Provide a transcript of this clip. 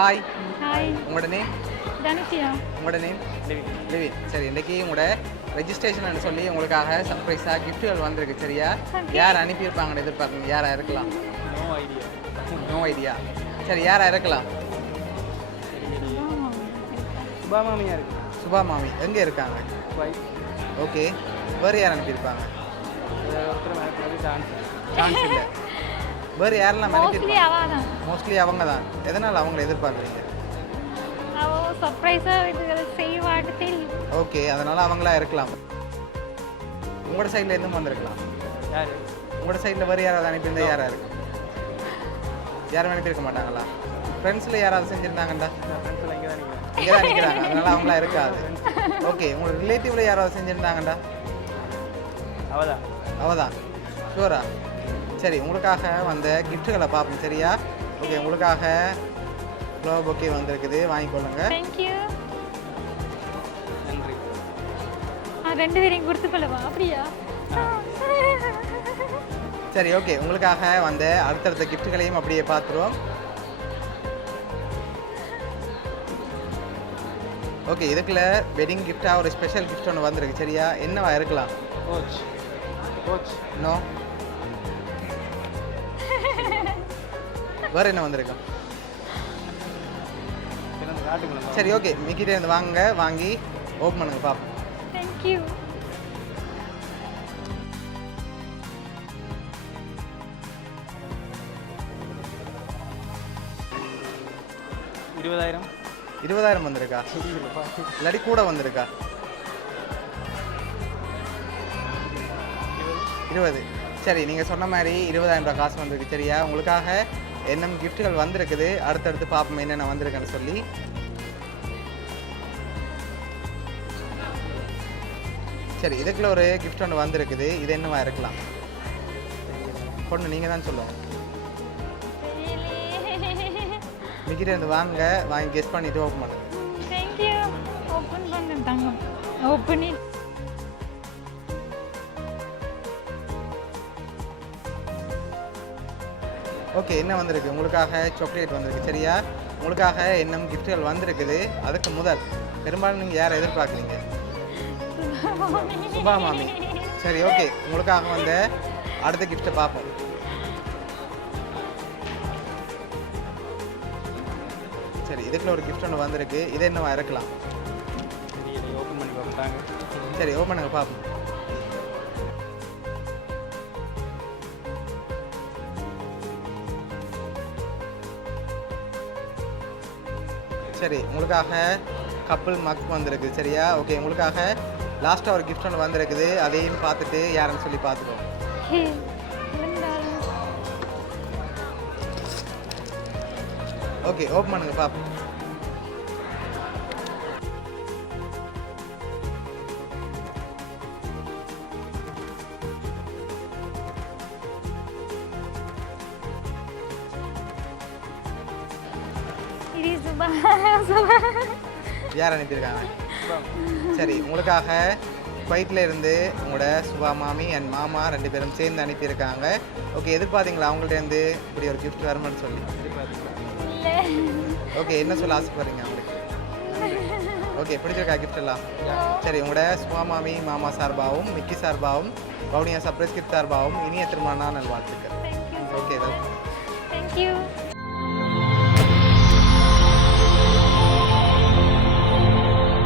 Hi hi உங்களோட name Dhanushiya. உங்களோட name live-in சரி இன்றைக்கி உங்களோட ரெஜிஸ்ட்ரேஷன் சொல்லி உங்களுக்காக சர்ப்ரைஸாக கிஃப்ட்டுகள் வந்திருக்கு சரியா? யார் அனுப்பியிருப்பாங்கன்னு எதிர்பார்க்குங்க யாராக இருக்கலாம்? நோ ஐடியா நோ ஐடியா சரி யாராக இருக்கலாம்? சுபா மாமியா இருக்கு. சுபா மாமி. எங்கே இருக்காங்க? ஓகே வேறு யார் அனுப்பியிருப்பாங்க? சான்ஸ் இல்லை. வேறு யாரெல்லாம் மோஸ்ட்லி அனுப்பியிருப்பாங்க அவ தான் மோஸ்ட்லி அவங்க தான் எதனால் அவங்கள எதிர்பார்க்குறீங்க? அவ சர்ப்ரைஸாக இதுகளை செய்வாட்டு தெரியும் ஓகே அதனால் அவங்களா இருக்கலாம். உங்களோட சைடில் இருந்தும் வந்திருக்கலாம்? யார்? உங்களோட சைடில் வேறு யாராவது அனுப்பியிருந்தா யாராக இருக்கு? யாரும் அனுப்பியிருக்க மாட்டாங்களா? ஃப்ரெண்ட்ஸில் யாராவது செஞ்சுருந்தாங்கண்டா? ஃப்ரெண்ட்ஸில் இங்கே தான் நிற்கிறேன் இங்கே தான் நிற்கிறாங்க அதனால அவங்களா இருக்காது. ஓகே உங்களோட ரிலேட்டிவ்ல யாராவது செஞ்சுருந்தாங்கண்டா? அவதான். அவதான். ஷூரா சரி உங்களுக்காக வந்த கிஃப்ட்டுகளை பார்ப்போம் சரியா? ஓகே உங்களுக்காக ஃப்ளவர் பொக்கே வந்திருக்குது. வாங்கிக்கொள்ளுங்க தேங்க்யூ நன்றி. ஆ ரெண்டு பேரையும் கொடுத்து கொள்ளவா? அப்படியா? சரி ஓகே உங்களுக்காக வந்த அடுத்தடுத்த கிஃப்ட்டுகளையும் அப்படியே பார்த்துருவோம். ஓகே இதுக்குள்ள வெட்டிங் கிஃப்டாக ஒரு ஸ்பெஷல் கிஃப்ட் ஒன்று வந்திருக்கு சரியா? என்னவா இருக்கலாம்? கோச் கோச் இன்னும் வேற என்ன வந்திருக்கு? எனக்கு காட்டுங்களா சரி ஓகே மிக்கிட்டே இருந்து வாங்க வாங்கி ஓப்பன் பண்ணுங்க பாப்போம். தேங்க்யூ இருபதாயிரம். இருபதாயிரம் வந்திருக்கா? இல்லாட்டி கூட வந்திருக்கா? இருபது. சரி நீங்கள் சொன்ன மாதிரி இருபதாயிரம் ரூபாய் காசு வந்திருக்கு சரியா? உங்களுக்காக என்னென்ன கிஃப்ட்டுகள் வந்திருக்குது? அடுத்தடுத்து பார்ப்போம் என்னென்ன வந்திருக்குன்னு சொல்லி. சரி இதுக்குள்ள ஒரு கிஃப்ட் ஒன்று வந்திருக்குது. இது என்னவா இருக்கலாம்? பொண்ணு நீங்கள் தான் சொல்லுவோம் மிக்கிட்ட இருந்து வாங்க. வாங்கி கெஸ் பண்ணிட்டு ஓப்பன் பண்ணுங்க தேங்க்யூ ஓப்பன் பண்ணு தங்கம். ஓப்பன் ஓகே என்ன வந்திருக்கு? உங்களுக்காக சாக்லேட் வந்திருக்கு. சரியா? உங்களுக்காக என்ன கிஃப்ட்டுகள் வந்திருக்குது. அதுக்கு முதல் பெரும்பாலும் நீங்கள் யாரை எதிர்பார்க்குறீங்க? சுபா மாமி. சரி ஓகே உங்களுக்காக வந்த அடுத்த கிஃப்ட்டை பார்ப்போம். சரி இதுக்குள்ள ஒரு கிஃப்ட் ஒன்று வந்திருக்கு. இது என்னவா இருக்கலாம் சரி ஓப்பன் பண்ணி பார்த்தாங்க சரி ஓப்பன் பண்ணுங்க பார்ப்போம். சரி உங்களுக்காக கப்பல் மக் வந்திருக்கு சரியா? ஓகே உங்களுக்காக லாஸ்ட்டாக ஒரு கிஃப்ட் ஒன்று வந்திருக்குது. அதையும் பார்த்துட்டு யாருன்னு சொல்லி பார்த்துக்கோங்க. ஓகே ஓப்பன் பண்ணுங்க பார்ப்போம் யார் அனுப்பியிருக்காங்க சரி உங்களுக்காக குவைத்தில் இருந்து உங்களோட சுபா மாமி அண்ட் மாமா ரெண்டு பேரும் சேர்ந்து அனுப்பியிருக்காங்க ஓகே எதிர்பார்த்தீங்களா? அவங்கள்ட்ட இருந்து இப்படி ஒரு கிஃப்ட் வருமான்னு சொல்லி? ஓகே என்ன சொல்ல ஆசைப்படுறீங்க அவங்களுக்கு? ஓகே பிடிச்சிருக்கா கிஃப்ட் எல்லாம்? சரி உங்களோட சுபா மாமி மாமா சார்பாகவும் மிக்கி சார்பாகவும் பவுனியா சர்ப்ரைஸ் கிஃப்ட் சார்பாகவும் இனிய திருமண நல்வாழ்த்துக்கள் ஓகே தேங்க்யூ